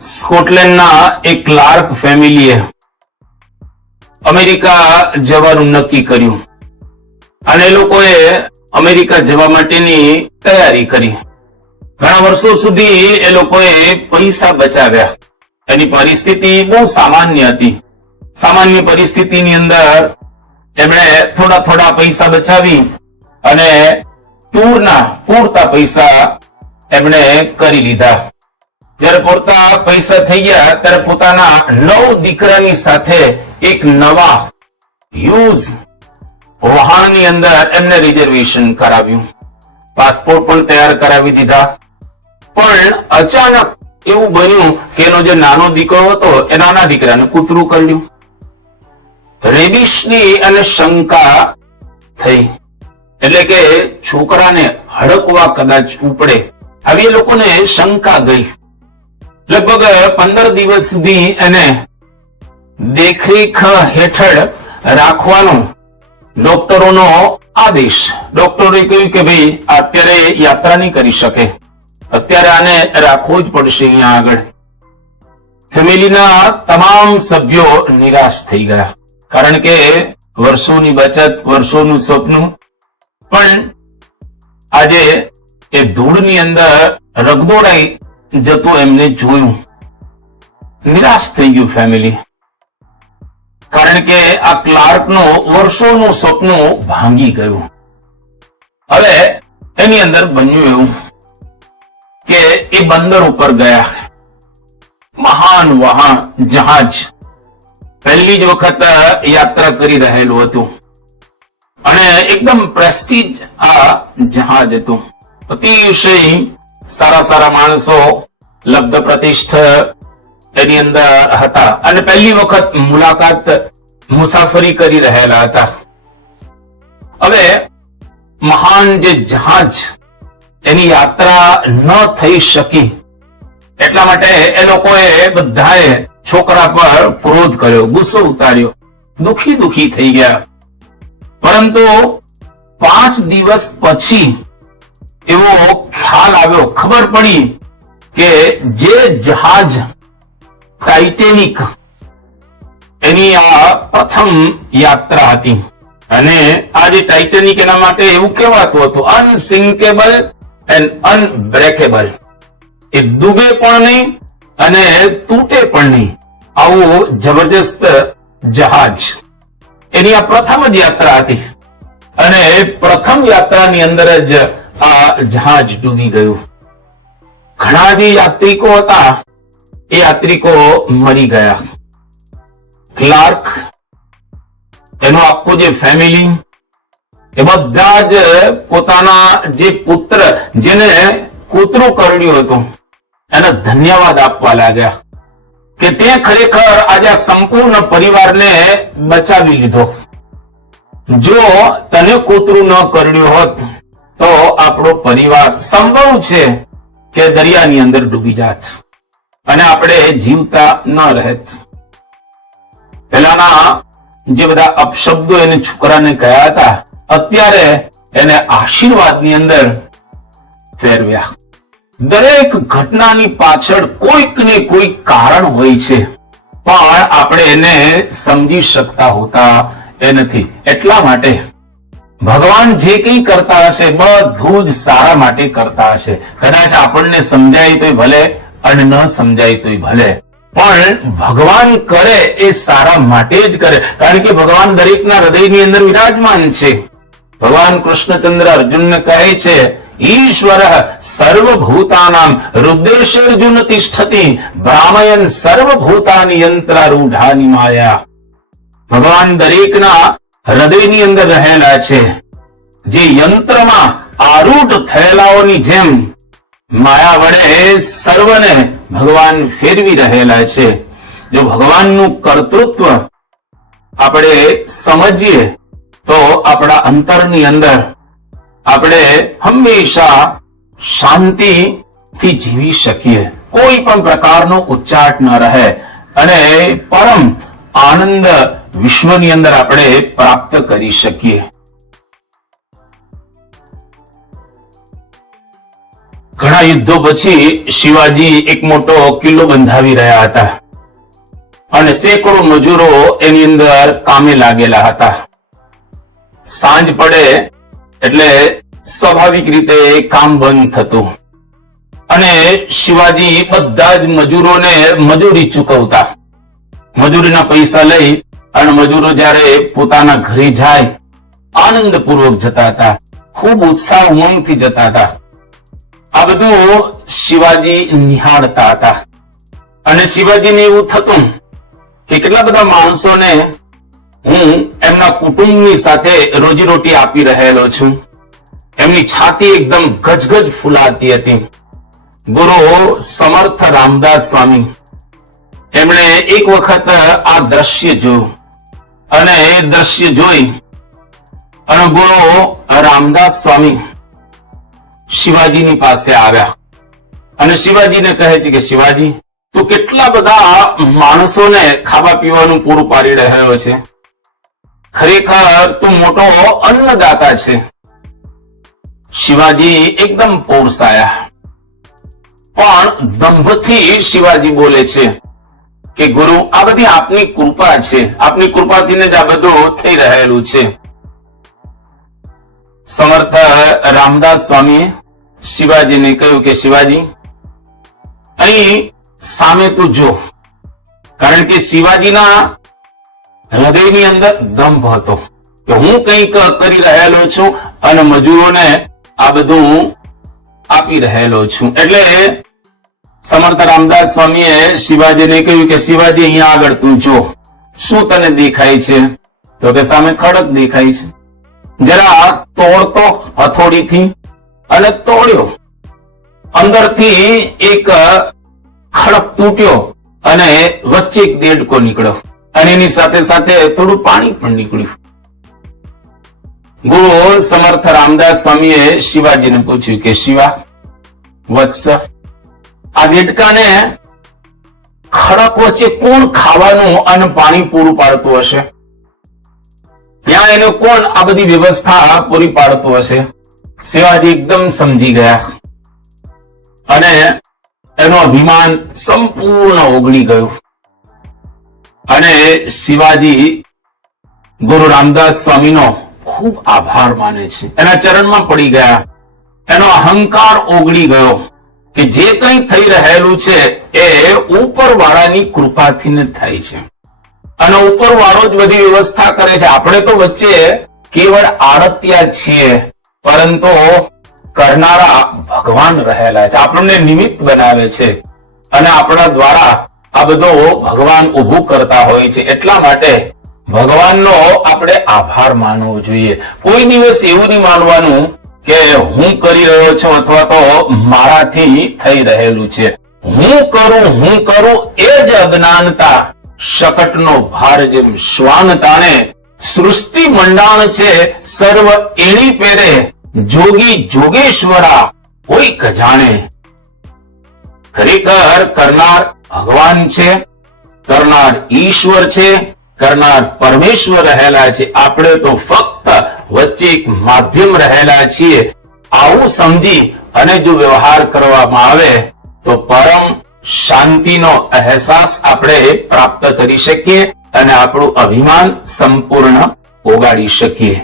સ્કોટલેન્ડના એક clerk ફેમિલીએ America જવાનું નક્કી કર્યું અને એ લોકોએ અમેરિકા જવા માટેની તૈયારી કરી. ઘણા વર્ષો સુધી એ લોકોએ પૈસા બચાવ્યા. એની પરિસ્થિતિ બહુ સામાન્ય હતી. સામાન્ય પરિસ્થિતિની અંદર એમણે થોડા પૈસા બચાવી અને ટૂરના પૂરતા પૈસા એમણે કરી લીધા. જ્યારે પૂરતા પૈસા થઈ ગયા ત્યારે પોતાના 9 દીકરાની સાથે એક નવા યુઝ વાહનની અંદર એમને રિઝર્વેશન કરાવ્યું. પાસપોર્ટ પણ તૈયાર કરાવી દીધા. પણ અચાનક એવું બન્યું કે એનો જે નાનો દીકરો હતો એ નાના દીકરાને કૂતરું કરડ્યું. રેબિસની અને શંકા થઈ, એટલે કે છોકરાને હડકવા કદાચ ઉપડે આવી લોકોને શંકા ગઈ. લગભગ 15 દિવસ સુધી એને દેખરેખ હેઠળ રાખવાનો ડોક્ટરોનો આદેશ. ડોક્ટરોએ કહ્યું કે ભાઈ અત્યારે યાત્રા નહીં કરી શકે, અત્યારે આને રાખવું જ પડશે અહીંયા આગળ. ફેમિલીના તમામ સભ્યો નિરાશ થઈ ગયા, કારણ કે વર્ષોની બચત, વર્ષોનું સ્વપ્ન પણ આજે એ ધૂળની અંદર રગદોડાઈ જતું એમને જોયું. નિરાશ થઈ ગયું ફેમિલી, કારણ કે આ ક્લાર્કનું વર્ષોનું સ્વપ્ન ભાંગી ગયું. હવે એની અંદર બન્યું એવું કે એ બંદર ઉપર ગયા. મહાન વાહન જહાજ પહેલી જ વખત યાત્રા કરી રહેલું હતું અને એકદમ પ્રેસ્ટીજ આ જહાજ હતું. અતિશય સારા માણસો, લબ્ધ પ્રતિષ્ઠ એની અંદર હતા અને પહેલી વખત મુસાફરી કરી રહેલા હતા. હવે મહાન જે જહાજ એની યાત્રા ન થઈ શકી એટલા માટે એ લોકોએ બધાએ છોકરા પર ક્રોધ કર્યો, ગુસ્સો ઉતાર્યો, દુખી થઈ ગયા. પરંતુ 5 દિવસ પછી એવો ખ્યાલ આવ્યો, ખબર પડી કે જે જહાજ ટાઇટેનિક એની આ પ્રથમ યાત્રા હતી અને આ જે ટાઇટેનિક એના માટે એવું કહેવાતું હતું અનસિંકેબલ એન્ડ અનબ્રેકેબલ. એ ડૂબે પણ નહીં અને તૂટે પણ નહીં, આવું જબરજસ્ત જહાજ. એની આ પ્રથમ જ યાત્રા હતી અને પ્રથમ યાત્રાની અંદર જ આ જહાજ ડૂબી ગયું. ઘણા જે યાત્રિકો હતા એ યાત્રિકો મરી ગયા. ક્લાર્ક, એનું આખું જે ફેમિલી, એ બધા જ પોતાના જે પુત્ર જેને કૂતરું કરડ્યું હતું એને ધન્યવાદ આપવા લાગ્યા કે તે ખરેખર આજે સંપૂર્ણ પરિવારને બચાવી લીધો. જો તને કૂતરું ન કરડ્યું હોત તો આપણો પરિવાર સંભવ છે કે દરિયાની અંદર ડૂબી જાત અને આપણે જીવતા ન રહેત. પહેલાના જે બધા અપશબ્દો એને છોકરાને કહ્યા હતા, અત્યારે એને આશીર્વાદની અંદર ફેરવ્યા. દરેક ઘટનાની પાછળ કોઈક ને કોઈક કારણ હોય છે, પણ આપણે એને સમજી શકતા હોતા એ નથી. એટલા માટે ભગવાન જે કંઈ કરતા હશે બધું જ સારા માટે કરતા હશે. કદાચ આપણને સમજાય તોય ભલે અને ન સમજાય તોય ભલે, પણ ભગવાન કરે એ સારા માટે જ કરે, કારણ કે ભગવાન દરેકના હૃદયની અંદર વિરાજમાન છે. ભગવાન કૃષ્ણચંદ્ર અર્જુનને કહે છે ઈશ્વર સર્વભૂતાનામ હૃદયેર્જુન તિષ્ઠતિ ભ્રામયન સર્વભૂતાની યંત્રારૂઢાની માયા. ભગવાન દરેકના હૃદયની અંદર રહેલા છે, જે યંત્રમાં આરૂઢ થયેલાઓની જેમ માયા વડે સર્વને ભગવાન ફેરવી રહેલા છે. જો ભગવાનનું કર્તૃત્વ આપણે સમજીએ તો આપણા અંતરની અંદર આપણે હંમેશા શાંતિથી જીવી શકીએ. કોઈ પણ પ્રકારનો ઉચ્ચાટ ન રહે અને પરમ આનંદ વિશ્વની અંદર આપણે પ્રાપ્ત કરી શકીએ. ઘણા યુદ્ધો પછી શિવાજી એક મોટો કિલ્લો બંધાવી રહ્યા હતા અને સેંકડો મજૂરો એની અંદર કામે લાગેલા હતા. સાંજ પડે એટલે સ્વાભાવિક રીતે કામ બંધ થતું અને શિવાજી બધા જ મજૂરોને મજૂરી ચૂકવતા. મજૂરીના પૈસા લઈ અને મજૂરો જ્યારે પોતાના ઘરે જાય આનંદપૂર્વક જતા હતા, ખૂબ ઉત્સાહ ઉમંગથી જતા હતા. આ બધું શિવાજી નિહાળતા હતા અને શિવાજીને એવું થતું કે કેટલા બધા માણસોને હું એમના કુટુંબની સાથે રોજીરોટી આપી રહેલો છું. એમની છાતી એકદમ ગજગજ ફૂલાતી હતી. ગુરુ સમર્થ રામદાસ સ્વામી એમણે એક વખત આ દ્રશ્ય જોયું અને એ દ્રશ્ય જોઈ અને ગુરુ રામદાસ સ્વામી શિવાજીની પાસે આવ્યા અને શિવાજીને કહે છે કે શિવાજી, તું કેટલા બધા માણસોને ખાવા પીવાનું પૂરું પાડી રહ્યો છે. ખરેખર તું મોટો અન્નદાતા છે. શિવાજી એકદમ પોરસાયા પણ દંભથી શિવાજી બોલે છે કે ગુરુ, આ બધી આપની કૃપા છે. આપની કૃપાથી જ આ બધું થઈ રહેલું છે. સમર્થ રામદાસ સ્વામીએ શિવાજીને કહ્યું કે શિવાજી, અહીં સામે તું જો. કારણ કે શિવાજીના હૃદયની અંદર દંભ હતો કે હું કંઈક કરી રહેલો છું અને મજૂરોને આ બધું આપી રહેલો છું. એટલે સમર્થ રામદાસ સ્વામીએ શિવાજીને કહ્યું કે શિવાજી, અહીંયા આગળ તું જો, શું તને દેખાય છે? તો કે સામે ખડક દેખાય છે. જરા તોડતો હથોડીથી અને તોડ્યો. અંદરથી એક ખડક તૂટ્યો અને વચ્ચે એક દેડકો નીકળ્યો અને એની સાથે સાથે થોડું પાણી પણ નીકળ્યું. ગુરુ સમર્થ રામદાસ સ્વામીએ શિવાજીને પૂછ્યું કે શિવા વત્સ, આ દેડકાને ખડક વચ્ચે કોણ ખાવાનું અને પાણી પૂરું પાડતું હશે? ત્યાં એને કોણ આ બધી વ્યવસ્થા પૂરી પાડતું હશે? શિવાજી એકદમ સમજી ગયા અને એનો અભિમાન સંપૂર્ણ ઓગળી ગયું અને શિવાજી ગુરુ રામદાસ સ્વામીનો ખૂબ આભાર માને છે. એના ચરણમાં પડી ગયા. એનો અહંકાર ઓગળી ગયો કે જે કંઈ થઈ રહેલું છે એ ઉપરવાળાની કૃપાથી જ થાય છે અને ઉપરવાળો જ બધી વ્યવસ્થા કરે છે. આપણે તો વચ્ચે કેવળ આડતિયા છીએ, પરંતુ કરનારા ભગવાન રહેલા છે. આપણને નિમિત્ત બનાવે છે અને આપણા દ્વારા આ બધો ભગવાન ઉભું કરતા હોય છે. એટલા માટે ભગવાનનો આપણે આભાર માનવો જોઈએ. કોઈ દિવસ એવું નહીં માનવાનું કે હું કરી રહ્યો છું અથવા તો મારાથી થઈ રહેલું છે. હું કરું એ જ અજ્ઞાનતા. શકટનો ભાર જેમ શ્વાન તાણે, સૃષ્ટિ મંડાણ છે સર્વ એણી પેરે, જોગી જોગેશ્વરા કોઈ ક જાણે. ખરેખર કરનાર ભગવાન છે, કરનાર ઈશ્વર છે, કરનાર પરમેશ્વર રહેલા છે. આપણે તો ફક્ત વચ્ચે એક માધ્યમ રહેલા છીએ. આવું સમજી અને જો વ્યવહાર કરવામાં આવે તો પરમ શાંતિનો અહેસાસ આપણે પ્રાપ્ત કરી શકીએ અને આપણું અભિમાન સંપૂર્ણ ઓગાળી શકીએ.